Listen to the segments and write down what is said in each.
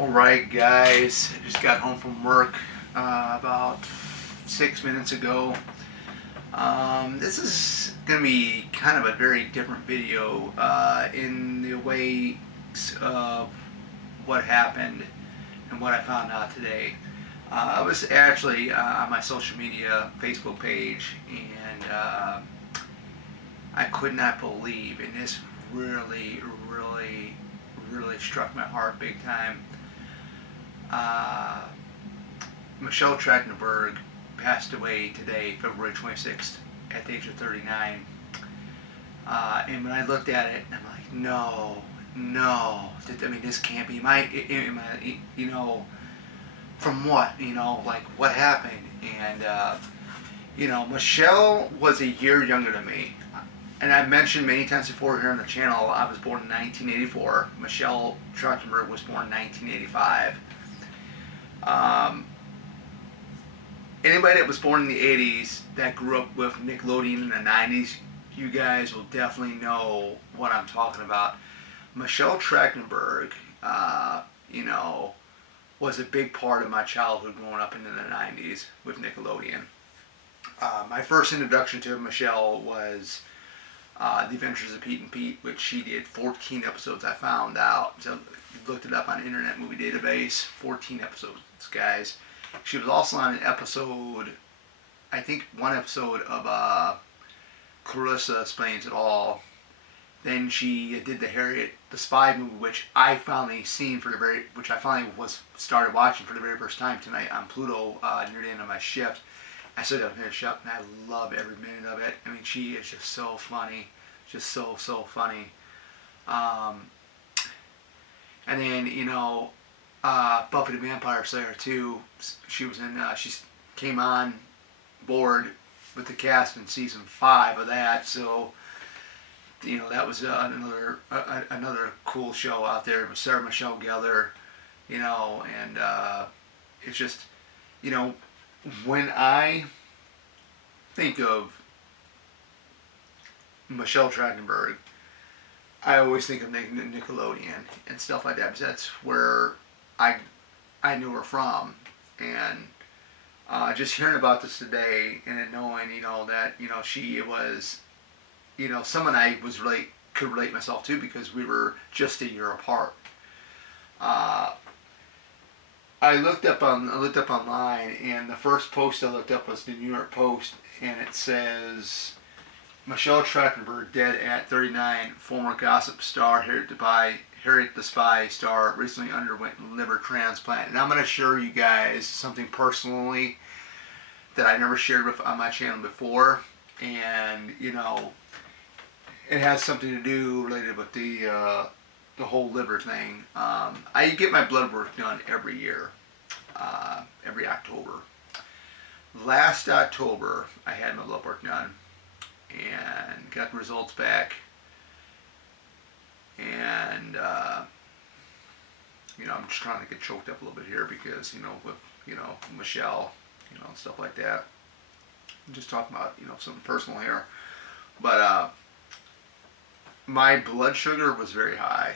Alright guys, I just got home from work about 6 minutes ago. This is going to be kind of a very different video in the way of what happened and what I found out today. I was actually on my social media Facebook page, and I could not believe, and this really struck my heart big time. Michelle Trachtenberg passed away today, February 26th, at the age of 39. And when I looked at it, I'm like, no, I mean, this can't be from what, like what happened? And, Michelle was a year younger than me. And I've mentioned many times before here on the channel, I was born in 1984. Michelle Trachtenberg was born in 1985. Anybody that was born in the 80s that grew up with Nickelodeon in the 90s, you guys will definitely know what I'm talking about. Michelle Trachtenberg, was a big part of my childhood growing up in the 90s with Nickelodeon. My first introduction to Michelle was The Adventures of Pete and Pete, which she did 14 episodes, I found out. So I looked it up on Internet Movie Database. 14 episodes, guys. She was also on an episode, I think one episode of Clarissa Explains It All. Then she did the Harriet the Spy movie, which I finally started watching for the very first time tonight on Pluto near the end of my shift. I still got to finish up, and I love every minute of it. I mean, she is just so funny, just so funny. And then Buffy the Vampire Slayer too. She was in. She came on board with the cast in season 5 of that. So that was another cool show out there with Sarah Michelle Gellar. And it's just when I think of Michelle Trachtenberg, I always think of Nickelodeon and stuff like that, because that's where I knew her from. And just hearing about this today, and then knowing that she was someone I could relate myself to, because we were just a year apart. I looked up online, and the first post I looked up was the New York Post, and it says, Michelle Trachtenberg dead at 39, former gossip star Harriet the Spy star recently underwent liver transplant. And I'm going to share you guys something personally that I never shared on my channel before, and it has something to do related with the whole liver thing. I get my blood work done every year, every October. Last October, I had my blood work done and got the results back. And I'm just trying to get choked up a little bit here, because with Michelle, stuff like that. I'm just talking about something personal here, but my blood sugar was very high.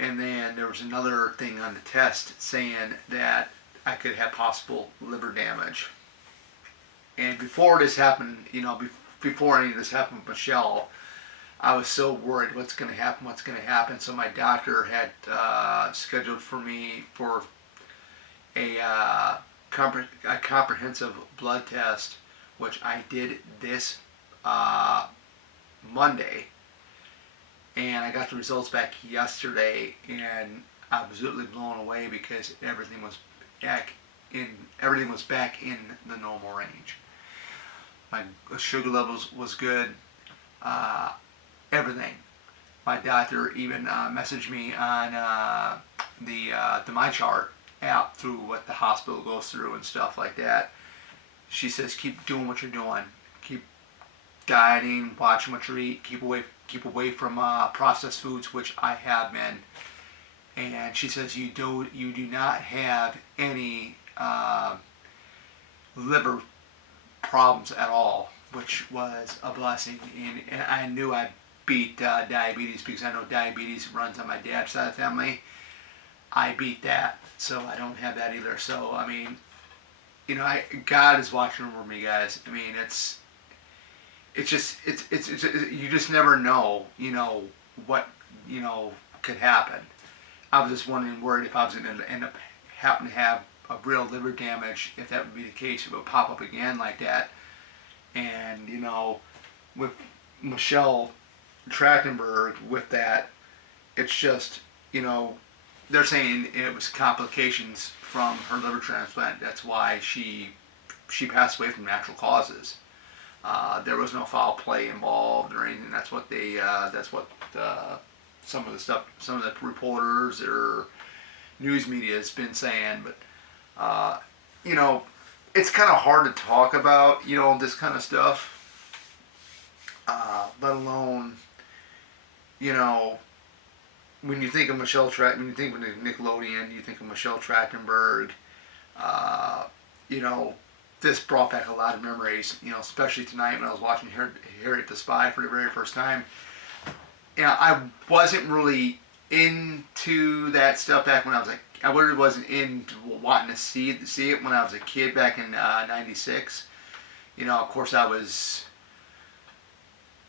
And then there was another thing on the test saying that I could have possible liver damage. And before this happened, before any of this happened with Michelle, I was so worried, what's going to happen. So my doctor had scheduled for me for a comprehensive blood test, which I did this Monday, and I got the results back yesterday, and I was really blown away, because everything was back in the normal range. My sugar levels was good. Everything. My doctor even messaged me on the My Chart app through what the hospital goes through and stuff like that. She says, keep doing what you're doing. Keep dieting, watching what you eat. Keep away from processed foods, which I have been. And she says you do not have any liver problems at all, which was a blessing. And I knew I beat diabetes, because I know diabetes runs on my dad's side of the family. I beat that, so I don't have that either. So I mean, God is watching over me, guys. I mean, it's you just never know, what could happen. I was just wondering, worried if I was going to end up having to have a real liver damage, if that would be the case, if it would pop up again like that. And with Michelle Trachtenberg, with that, it's just they're saying it was complications from her liver transplant. That's why she passed away from natural causes. There was no foul play involved or anything. That's what some of the reporters or news media has been saying. But it's kind of hard to talk about this kind of stuff. Let alone when you think of when you think of Nickelodeon, you think of Michelle Trachtenberg. This brought back a lot of memories. Especially tonight when I was watching Harriet the Spy for the very first time. I wasn't really into that stuff back when I was like, I really wasn't into wanting to see it when I was a kid back in '96. Of course I was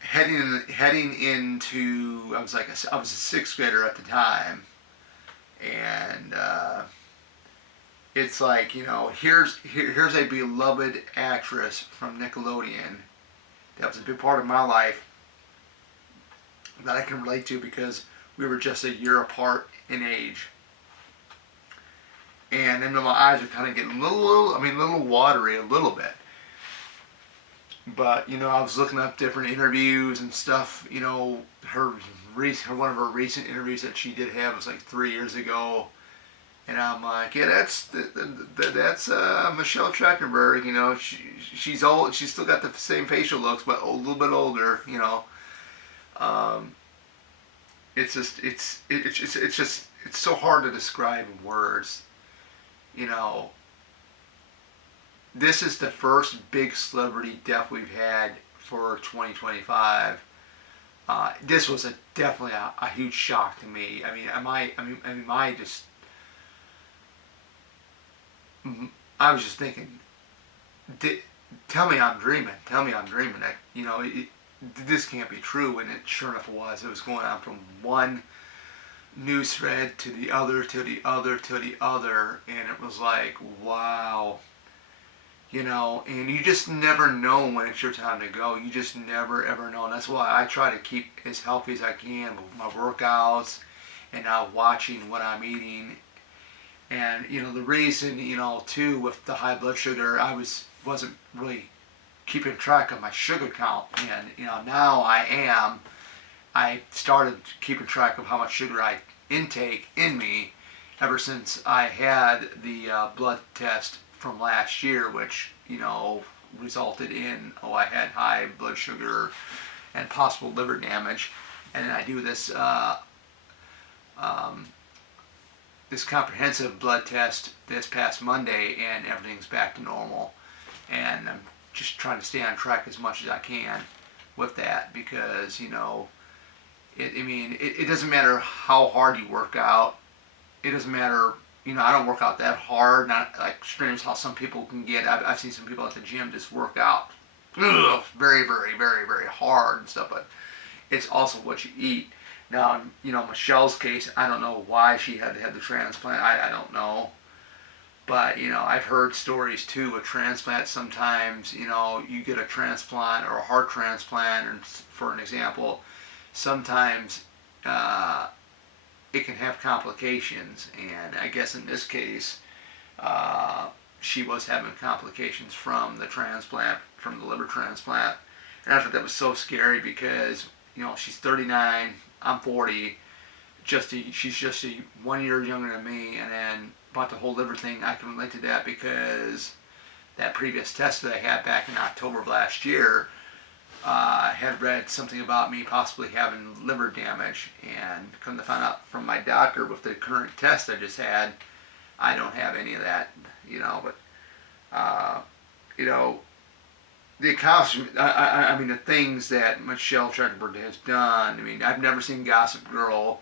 heading into, I was a sixth grader at the time, and it's like, here's a beloved actress from Nickelodeon that was a big part of my life that I can relate to because we were just a year apart in age. And then my eyes are kind of getting a little watery a little bit. But I was looking up different interviews and stuff. One of her recent interviews that she did have was like 3 years ago, and I'm like, yeah, that's Michelle Trachtenberg. She's old. She's still got the same facial looks, but a little bit older. It's so hard to describe in words. This is the first big celebrity death we've had for 2025. This was definitely a huge shock to me. I was just thinking, tell me I'm dreaming. Tell me I'm dreaming. This can't be true. And it sure enough was. It was going on from one news thread to the other, to the other, to the other. And it was like, wow. And you just never know when it's your time to go. You just never, ever know. And that's why I try to keep as healthy as I can with my workouts and watching what I'm eating. And, the reason, too, with the high blood sugar, I wasn't really keeping track of my sugar count. And, now I am. I started keeping track of how much sugar I intake in me ever since I had the blood test from last year, which resulted in I had high blood sugar and possible liver damage. And then I do this this comprehensive blood test this past Monday, and everything's back to normal. And I'm just trying to stay on track as much as I can with that, because it doesn't matter how hard you work out. It doesn't matter. I don't work out that hard, not like extremes how some people can get. I've seen some people at the gym just work out very, very, very, very hard and stuff, but it's also what you eat. Now, Michelle's case, I don't know why she had to have the transplant. I don't know. But, I've heard stories too with transplants. Sometimes, you get a transplant or a heart transplant, and for an example, sometimes it can have complications, and I guess in this case, she was having complications from the transplant, from the liver transplant. And I thought that was so scary because, she's 39, I'm 40, she's just 1 year younger than me, and then about the whole liver thing, I can relate to that because that previous test that I had back in October of last year, had read something about me possibly having liver damage, and come to find out from my doctor with the current test I just had, I don't have any of that, but the accomplishment. I mean, the things that Michelle Trachtenberg has done. I mean, I've never seen Gossip Girl.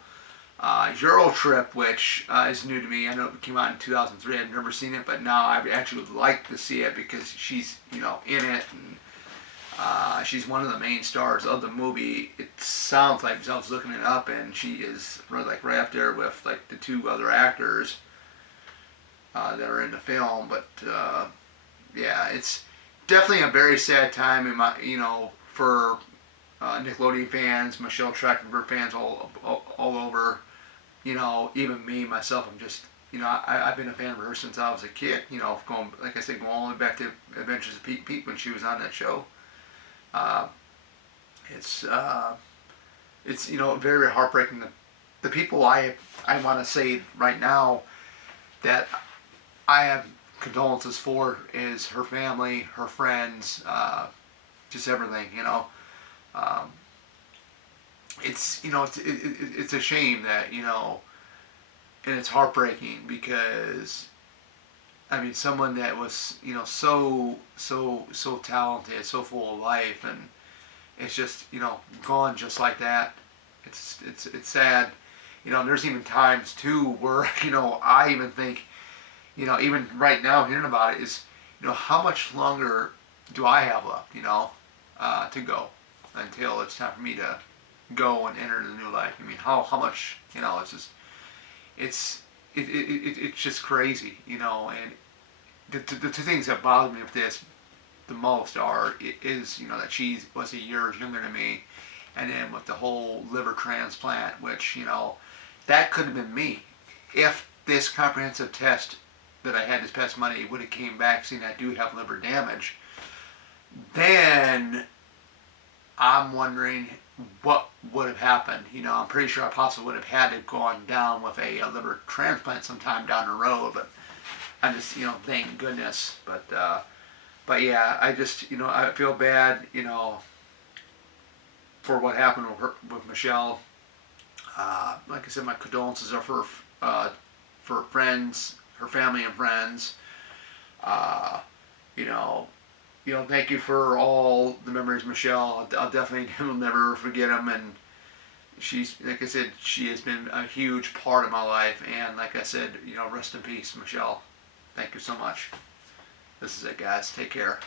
Euro Trip, which is new to me. I know it came out in 2003. I've never seen it, but now I actually would like to see it because she's, in it, and she's one of the main stars of the movie. It sounds like, I was looking it up, and she is right up there with like the two other actors that are in the film. But yeah, it's definitely a very sad time in for Nickelodeon fans, Michelle Trachtenberg fans all over. Even me myself, I'm just, I've been a fan of her since I was a kid. Going, like I said, going all the way back to Adventures of Pete Pete when she was on that show. Uh, it's very, very heartbreaking. The people I want to say right now that I have condolences for is her family, her friends, just everything. Um, it's a shame that and it's heartbreaking because I mean someone that was so talented, so full of life, and it's just gone just like that. It's sad. There's even times too where I even think even right now hearing about it is how much longer do I have left to go until it's time for me to go and enter the new life. I mean, how much it's just it's just crazy, and the two things that bother me with this the most is that she was a year younger than me, and then with the whole liver transplant, which that could have been me if this comprehensive test that I had this past Monday would have came back saying I do have liver damage. Then I'm wondering what would have happened. I'm pretty sure I possibly would have had to gone down with a liver transplant sometime down the road, but I'm just, thank goodness. But yeah, I just, I feel bad, for what happened with Michelle. Like I said, my condolences are for friends, her family and friends. Uh, you know, thank you for all the memories, Michelle. I'll definitely will never forget them. And she's, like I said, she has been a huge part of my life. And like I said, rest in peace, Michelle. Thank you so much. This is it, guys. Take care.